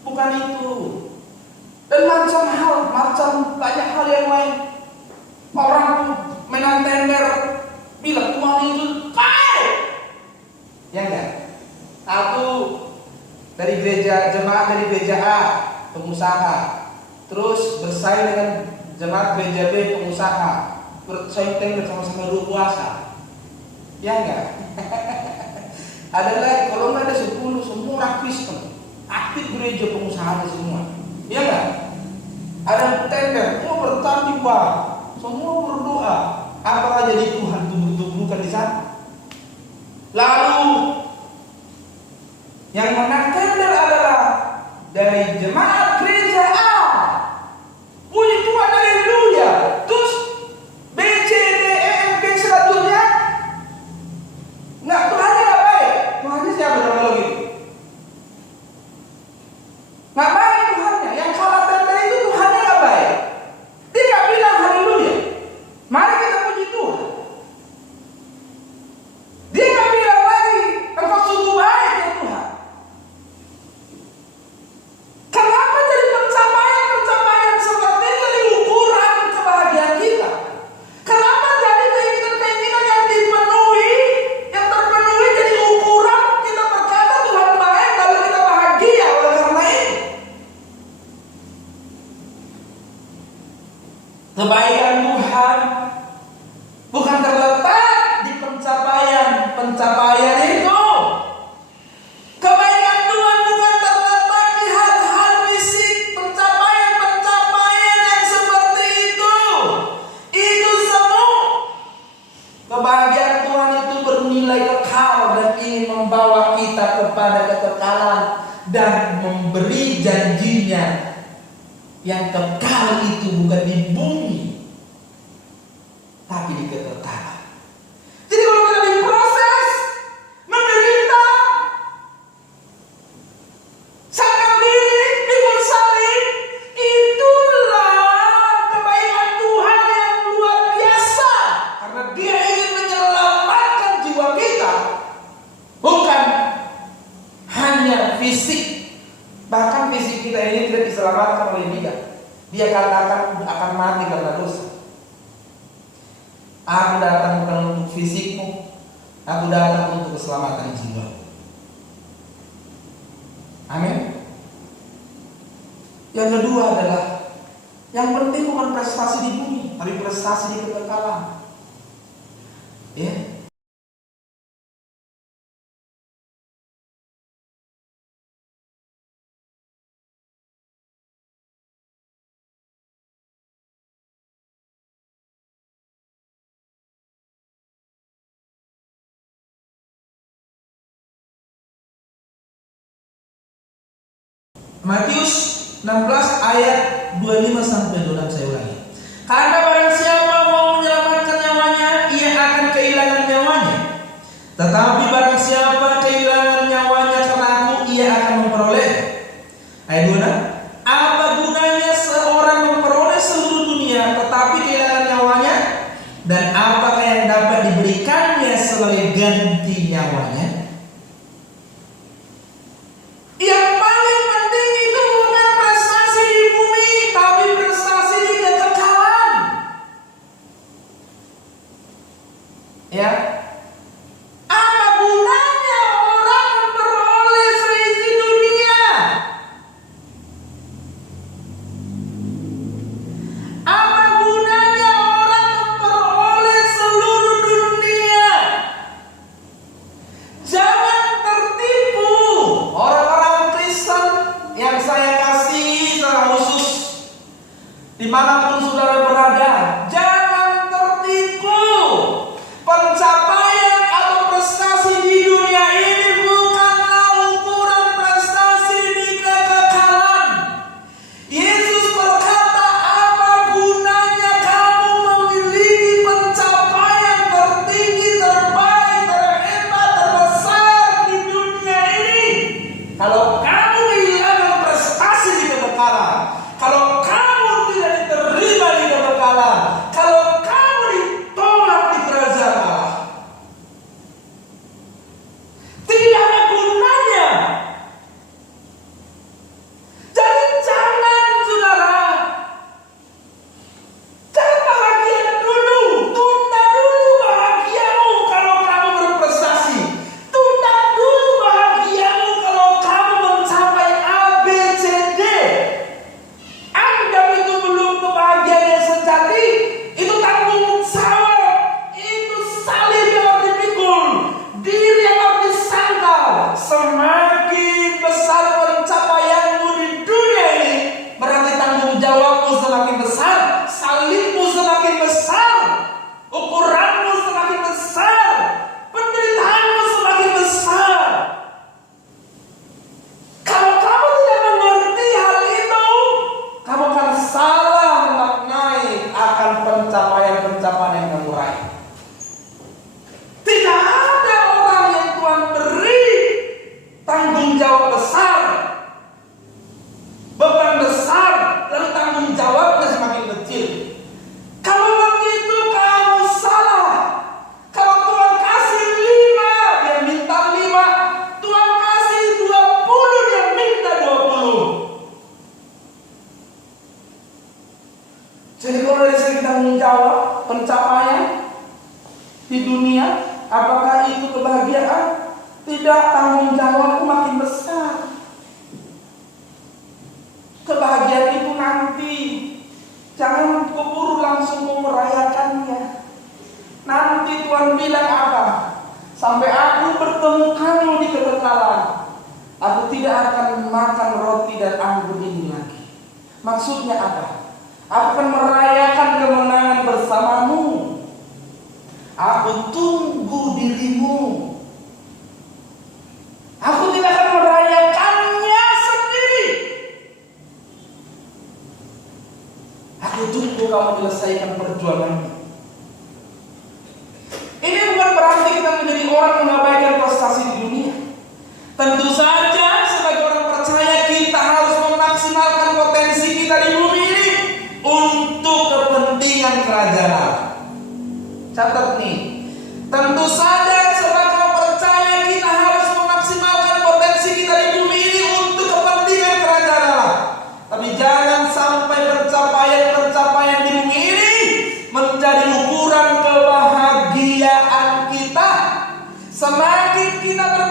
Bukan itu. Dan macam banyak hal yang lain. Orang menang tender bilang Tuhan itu baik. Ya enggak? Aku dari jemaat dari gereja A, pengusaha, terus bersaing dengan jemaat gereja B, pengusaha, bersaing tender sama-sama berpuasa. Ya enggak? Ada lagi, kalau nggak ada 10, semua orang Kristen, aktif gereja pengusahanya semua. Ya enggak? Ada tender, semua bertanding Pak, semua berdoa. Apa jadi Tuhan bukan di sana? Lalu yang menang tender adalah dari jemaat gereja A. Puji Tuhan, haleluya. Terus B, C, D, E, F, G selanjutnya nggak, Tuhannya nggak baik. Tuhannya siapa dalam lagi? Nggak baik Tuhannya. Yang kalah tender itu Tuhannya nggak baik. Dia nggak bilang haleluya. Mari kita puji Tuhan. Dia nggak bilang lagi engkau sungguh baik ya Tuhan. Kenapa jadi pencapaian seperti itu di ukuran kebahagiaan kita? Kenapa jadi keinginan-keinginan yang dipenuhi, yang terpenuhi jadi ukuran kita berkata Tuhan baik lalu kita bahagia oleh karena ini? Kebaikan Tuhan bukan terletak di pencapaian itu. Kebaikan Tuhan bukan terletak di hal-hal fisik, pencapaian yang seperti itu. Itu semua. Kebahagiaan Tuhan itu bernilai kekal dan ingin membawa kita kepada kekekalan dan memberi janjinya yang kekal itu bukan di bumi, tapi di kekekalan. Jadi kalau kita diproses, menderita fisik. Bahkan fisik kita ini tidak diselamatkan oleh Dia. Dia katakan akan mati karena dosa. Aku datang bukan untuk fisikmu, aku datang untuk keselamatan jiwa. Amin. Yang kedua adalah, yang penting bukan prestasi di bumi, tapi prestasi di kekekalan. Ya. Matius 16 ayat 25 sampai 26 saya ulangi. Karena barang siapa mau menyelamatkan nyawanya, ia akan kehilangan nyawanya. Tetapi barang siapa kehilangan nyawanya karena aku, ia akan memperoleh. Ayat 26. Apa gunanya seorang memperoleh seluruh dunia tetapi kehilangan nyawanya? Dan apakah yang dapat diberikannya sebagai ganti nyawanya? Yang paling penting itu bukan prestasi di bumi, tapi prestasi di kekekalan. Ya. Apa gunanya orang memperoleh seisi dunia? Apa gunanya orang memperoleh seluruh dunia? Jangan tertipu. Orang-orang Kristen yang saya kasih secara khusus, dimanapun saudara berada, jangan tertipu. Pencapaian atau prestasi di dunia ini bukanlah ukuran prestasi di kekekalan. Yesus berkata, apa gunanya kamu memiliki pencapaian tertinggi, terbaik, terhebat, terbesar di dunia ini, kalau kamu kehilangan prestasi di kekekalan, kalau kamu tidak diterima di kekekalan, kalau kamu ditolak di kerajaan Allah, tidak ada gunanya. Jadi jangan saudara, jangan bahagia dulu, tunda dulu bahagiamu kalau kamu berprestasi, tunda dulu bahagiamu kalau kamu mencapai A, B, C, D. Anggap itu belum kebahagiaan yang sejati, itu tanggung jawab, itu salib yang harus dipikul, diri yang harus disangkal. Semakin besar pencapaianmu di dunia ini, berarti tanggung jawabmu semakin besar, salibmu semakin besar, ukuranmu semakin besar, penderitaanmu semakin besar. Kalau kamu tidak mengerti hal itu, kamu akan salah memaknai akan pencapaian-pencapaian yang kamu raih. Tidak ada orang yang Tuhan beri tanggung jawab besar, beban besar, lalu tanggung jawabnya semakin kecil. Kalau begitu kamu salah. Kalau Tuhan kasih 5, dia minta 5. Tuhan kasih 20, dia minta 20. Jadi kalau dari segi tanggung jawab, pencapaian di dunia, apakah itu kebahagiaan? Tidak, tanggung jawabku makin besar. Kebahagiaan itu nanti. Jangan keburu langsung mau merayakannya. Nanti Tuhan bilang apa? Sampai aku bertemu kamu di kekekalan, aku tidak akan makan roti dan anggur ini lagi. Maksudnya apa? Aku akan merayakan kemenangan bersamamu. Aku tunggu dirimu. Aku tidak akan merayakannya sendiri. Aku tunggu kamu menyelesaikan perjuanganmu. Ini bukan berarti kita menjadi orang mengabaikan prestasi di dunia. Tentu saja sebagai orang percaya kita harus memaksimalkan potensi kita di bumi ini untuk kepentingan kerajaan Allah. Catat nih, tentu saja sebagai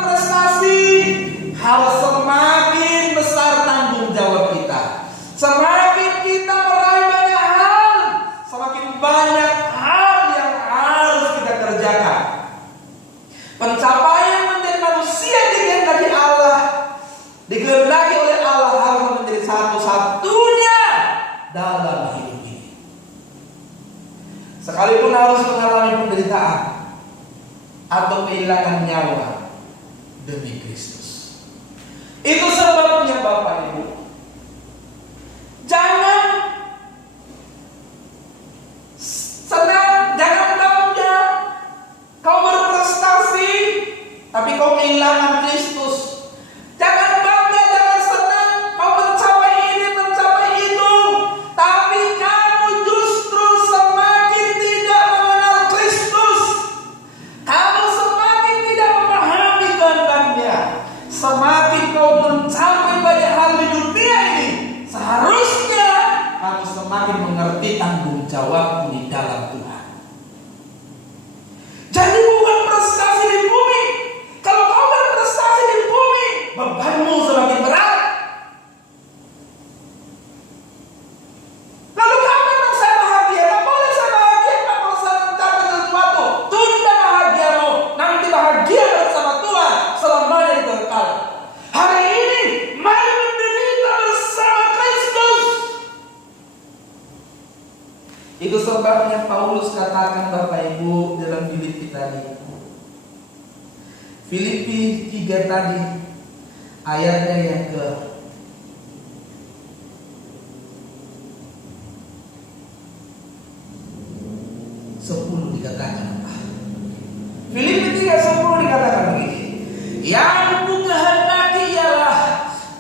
berprestasi, harus semakin besar tanggung jawab kita. Semakin kita meraih banyak hal, semakin banyak hal yang harus kita kerjakan. Pencapaian menjadi manusia dikehendaki Allah, dikehendaki oleh Allah, harus menjadi satu-satunya dalam hidup ini. Sekalipun harus mengalami penderitaan atau kehilangan nyawa demi Kristus. Itu sebabnya Bapak Ibu, jangan senang, jangan bangga kau berprestasi tapi kau kehilangan Kristus. Jangan bangga, jangan senang kau mencapai ini, mencapai itu, tapi kamu justru semakin tidak mengenal Kristus. Kamu semakin tidak memahami kehendaknya. Semakin kau mencapai banyak hal di dunia ini, seharusnya kamu semakin mengerti tanggung jawabmu di dalam Tuhan. Jadi bukan prestasi di bumi. Kalau kau berprestasi di bumi, bebanmu semakin berat. Lalu kapan dong saya bahagia? Tak boleh saya bahagia kalau saya mencapai sesuatu. Tunda bahagiamu, nanti bahagia bersama Tuhan selamanya di kekal. Hari ini mari menderita bersama Kristus. Itu sebabnya Paulus katakan Bapak Ibu dalam Filipi tadi, Filipi 3 tadi, ayatnya yang ke 10 dikatakan apa? Filipi 3:10 dikatakan begini, yang ku kehendaki ialah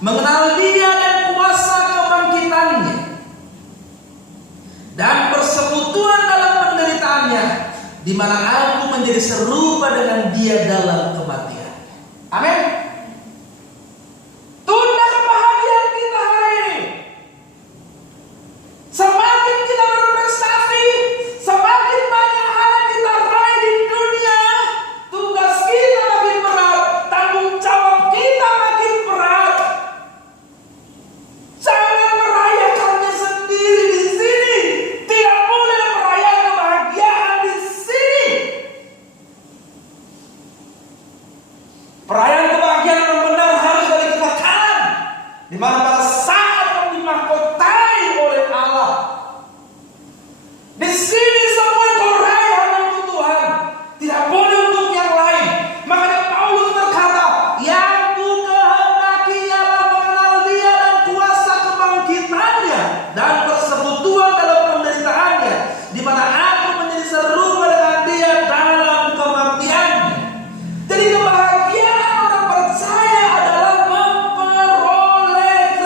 mengenal Dia dan kuasa kebangkitannya dan persekutuan dalam penderitaannya, di mana aku menjadi serupa dengan Dia dalam kematian. Amin. Tunda kebahagiaan kita hari ini. Semakin kita berprestasi, semakin banyak hal yang kita raih di dunia, tugas kita makin berat, tanggung jawab kita makin berat. Jangan merayakannya sendiri di sini. Tidak boleh merayakan kebahagiaan di sini. Perayaan kebahagiaan yang benar harus dari kekekalan, di mana pada saat yang dimahkotai oleh Allah. Di sini semua yang kau raih hanya untuk Tuhan, tidak boleh untuk yang lain. Makanya Paulus berkata, yang ku kehendaki ialah mengenal Dia dan kuasa kebangkitannya dan persekutuan dalam penderitaannya, di mana aku menjadi serupa dengan Dia dalam kematiannya. Jadi kebahagiaan orang percaya adalah memperoleh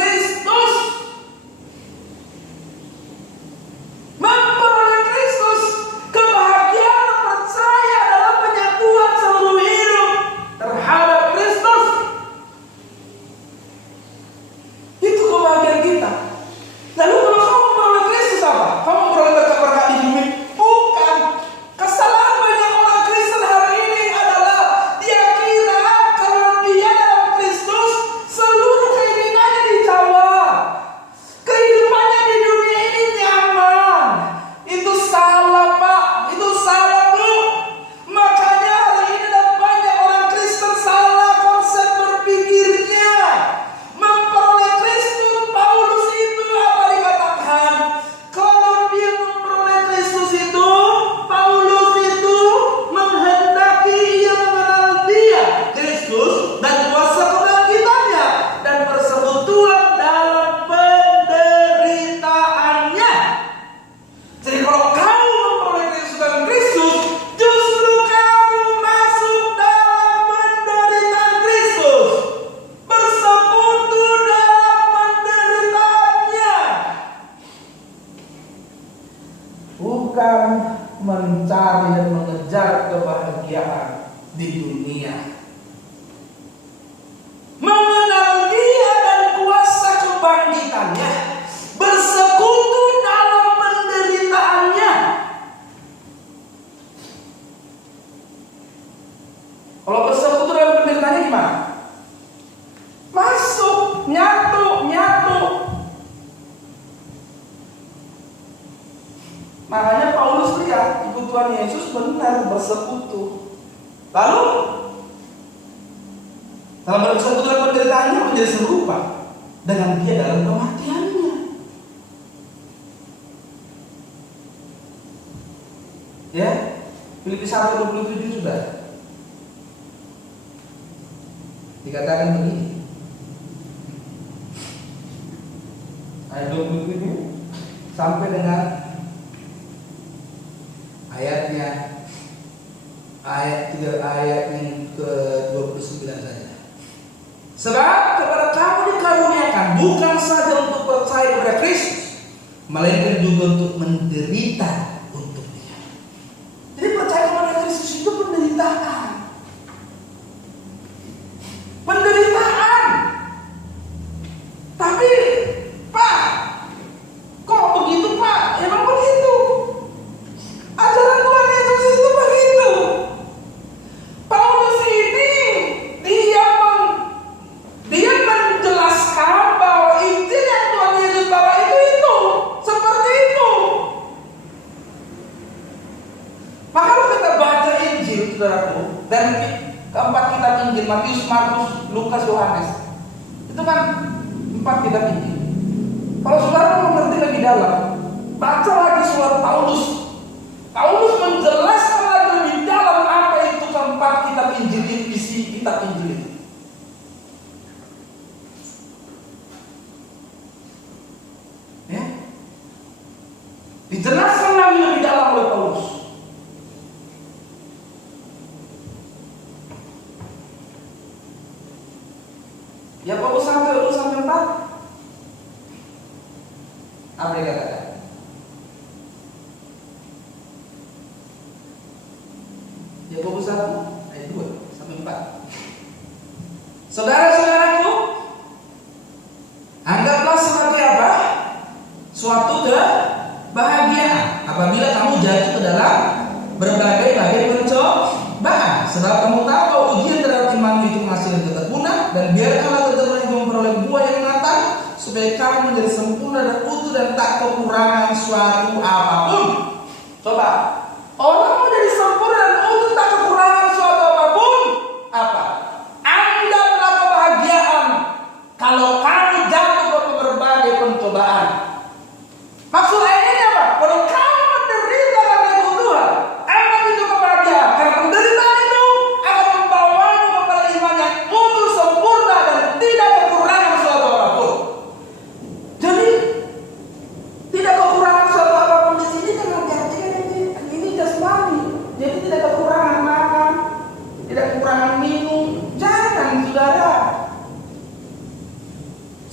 bersekutu. Lalu dalam bersekutu dalam penderitaannya menjadi serupa dengan dia dalam kematiannya. Ya, Filipi 1:27 sudah dikatakan begini. Ayat 27 sampai dengan ayat yang ke-29 saja. Sebab kepada kamu dikaruniakan bukan saja untuk percaya kepada Kristus, melainkan juga untuk menderita untuk Dia. Jadi percaya kepada Kristus itu penderitaan. Penderitaan. Tapi Pak, kok begitu Pak? Emang begitu. Ajaran Tuhan Yesus itu begitu. Paulus ini dia menjelaskan bahwa Injil yang Tuhan Yesus bawa itu seperti itu. Maka kalau kita baca Injil, saudaraku, dan keempat kitab Injil, Matius, Markus, Lukas, Yohanes, itu kan 4 kitab Injil. Kalau saudara mau mengerti lebih dalam, baca lagi surat Paulus. Paulus menjelaskan lagi lebih dalam apa itu keempat kitab Injil, isi kitab Injil itu. Ya, dijelaskan lagi lebih dalam oleh Paulus. Ya, Paulus sampai 4. Apa yang dikatakan? Yakobus 1 ayat 2 sampai 4. Saudara-saudaraku, anggaplah sebagai apa? Suatu kebahagiaan apabila kamu jatuh ke dalam berbagai pencobaan, sebab kamu tahu bahwa ujian terhadap imanmu itu menghasilkan ketekunan, dan biarkanlah ketekunan itu memperoleh buah yang matang, supaya kamu menjadi sempurna dan utuh dan tak kekurangan suatu apapun. Coba, orang menjadi sempurna dan utuh tak kekurangan suatu apapun. Apa? Anggaplah kebahagiaan kalau kamu jatuh ke berbagai pencobaan. Maksud ayat ini apa? Kalau kamu menderita karena kebutuhan, emang itu kebahagiaan. Karena penderitaan itu akan membawamu kepada iman yang utuh, sempurna dan tidak kekurangan suatu apapun. Jadi tidak kekurangan suatu apapun di sini kan artinya ini jasmani. Jadi tidak kekurangan makan, tidak kekurangan minum. Jangan, saudara.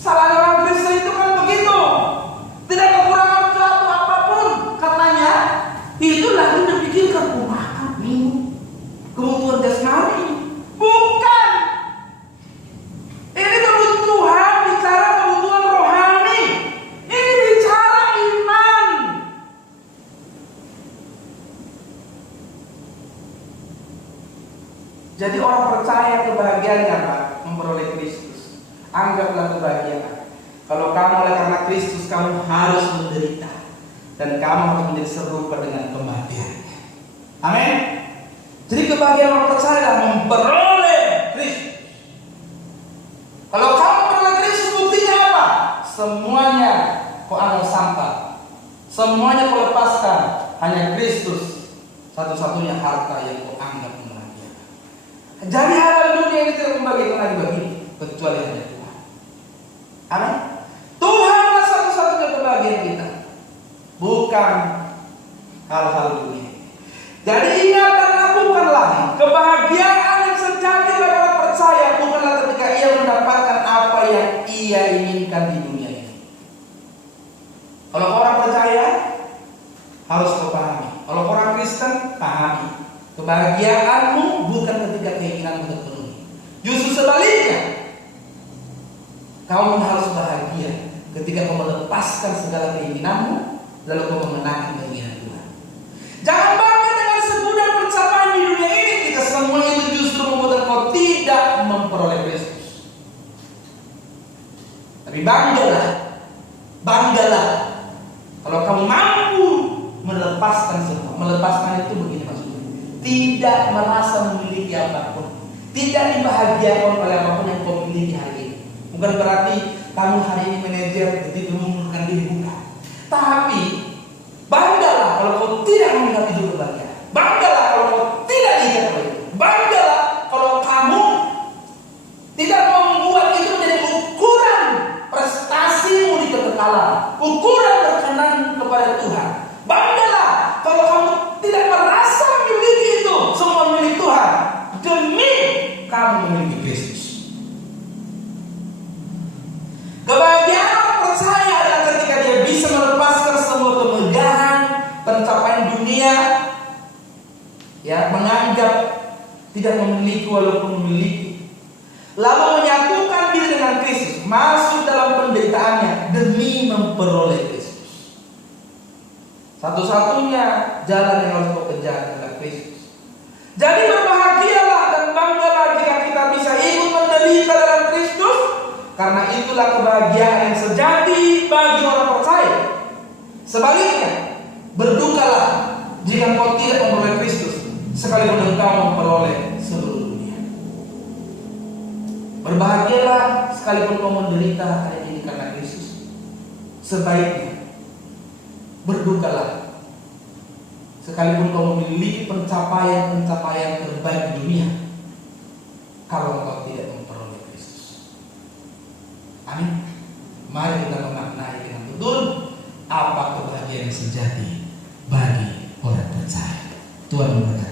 Salahnya orang Kristen itu kan begitu. Tidak kekurangan suatu apapun. Katanya itu lagi dipikirkan makan, minum, kebutuhan jasmani. Bukan. Ini kebutuhan, bicara kebutuhan rohani. Ini bicara iman. Jadi orang percaya kebahagiaannya apa? Memperoleh Kristus. Anggaplah kebahagiaan kalau kamu oleh karena Kristus kamu harus menderita, dan kamu harus menjadi serupa dengan kematiannya. Amin. Jadi kebahagiaan orang percaya adalah memperoleh Kristus. Kalau kamu memperoleh Kristus, buktinya apa? Semuanya kau anggap sampah, semuanya kau lepaskan. Hanya Kristus satu-satunya harta yang kau anggap membahagiakan. Jadi hal dunia ini tidak membagikan lagi bagimu kecuali hanya Tuhan. Amin. Tuhanlah satu-satunya kebahagiaan kita, bukan hal-hal dunia. Jadi ingat dan lakukanlah kebahagiaan yang sejati bagi orang percaya bukanlah ketika ia mendapatkan apa yang ia inginkan di dunia ini. Kalau orang percaya harus kau pahami. Kalau orang Kristen pahami, kebahagiaanmu bukan ketika keinginanmu terpenuhi. Justru sebaliknya, kamu harus bahagia ketika kau melepaskan segala keinginanmu, lalu kau mengenangkan keinginan Tuhan. Jangan bangga dengan segudang pencapaian di dunia ini jika semua itu justru membuat kau tidak memperoleh Kristus. Tapi banggalah kalau kamu mampu melepaskan semua. Melepaskan itu begini maksudnya, tidak merasa memiliki apapun, tidak dibahagiakan oleh apapun yang kau miliki hari ini. Bukan berarti kamu hari ini manajer jadi mengundurkan diri, bukan. Tapi banggalah kalau kau tidak mengingat hidup berbahagia. Banggalah kalau kau tidak ingat oleh itu. Banggalah kalau kamu tidak membuat itu menjadi ukuran prestasimu di kekekalan, ukuran berkenan kepada Tuhan. Banggalah kalau kamu tidak merasa memiliki itu semua milik Tuhan, demi kamu memiliki Kristus. Kebahagiaan orang percaya adalah ketika dia bisa melepaskan semua kemegahan, pencapaian dunia, ya, menganggap tidak memiliki walaupun memiliki, lalu menyatukan diri dengan Kristus, masuk dalam penderitaannya demi memperoleh Kristus. Satu-satunya jalan yang harus kau kejar adalah Kristus. Jadi berbahagialah dan banggalah jika kita bisa ikut menderita dalam Kristus, karena itulah kebahagiaan yang sejati bagi orang percaya. Sebaliknya, berdukalah jika kau tidak memperoleh Kristus, sekalipun engkau memperoleh seluruh dunia. Berbahagialah sekalipun kau menderita hari ini karena Kristus. Sebaiknya berdukalah sekalipun kau memiliki pencapaian-pencapaian terbaik di dunia, kalau kau tidak memperoleh Kristus. Amin. Mari kita memaknai dengan betul apa kebahagiaan yang sejati bagi orang percaya. Tuhan memberkati.